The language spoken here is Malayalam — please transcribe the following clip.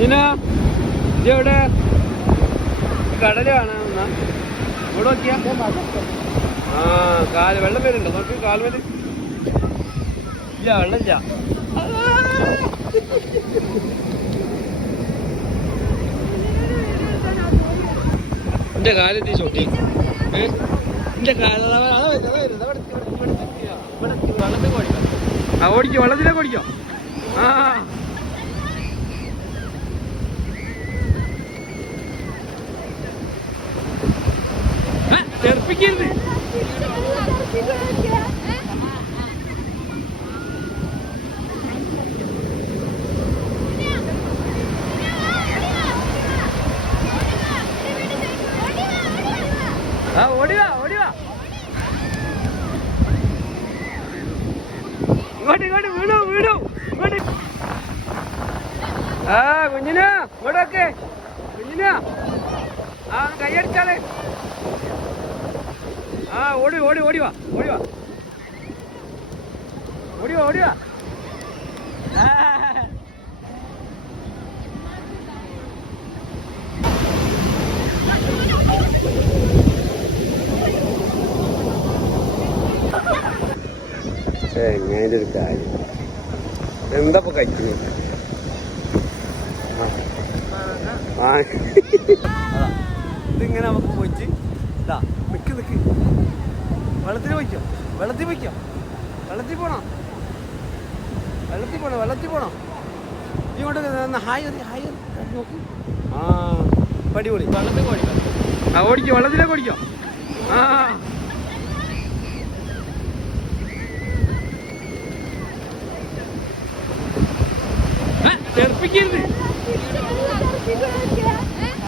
കുഞ്ഞിനാ ഇതെവിടെ കടല് കാണാമെന്നാ ഇവിടെ നോക്കിയാ ആ കാല് വെള്ളം വരുന്നുണ്ടോ നോക്കി കാൽമേല് ഇല്ല വെള്ളമില്ല എന്റെ കാലെത്തി ചൊട്ടി എന്റെ ഓടിക്കോ വെള്ളത്തിലേക്ക് ഓടിക്കോ ആ തെറിപ്പിക്കരുത് ആ ഓടിവാ ഓടിവാ ഇങ്ങോട്ട് ഇങ്ങോട്ട് വീണു വീണു ഇങ്ങോട്ട് ആ കുഞ്ഞിനാ ഇങ്ങോട്ടൊക്കെ കുഞ്ഞിനാ ആ കൈയടിച്ചാലേ ആ ഓടി ഓടി ഓടിവാ ഓടിവാ ഓടിവാ ഓടിവാ എങ്ങനെ ഒരു കാര്യം എന്താ ഇപ്പൊ കഴിക്കുന്നത് ഇതിങ്ങനെ നമുക്ക് പോയിട്ട് ഇതാ നിക്ക് നിക്ക് വെള്ളത്തിൽ പോയിക്കോ വെള്ളത്തിൽ പോയിക്കോ വെള്ളത്തിൽ പോണോ വെള്ളത്തിൽ പോണോ വെള്ളത്തിൽ പോണോ ഇങ്ങോട്ട് ഹായ് ഹായ് നോക്ക് ആ പടിപൊളി വെള്ളത്തിൽ ഓടിക്കോ ആ ഓടിക്കോ വെള്ളത്തിലേക്ക് ഓടിക്കോ ആ തെറിപ്പിക്കരുത്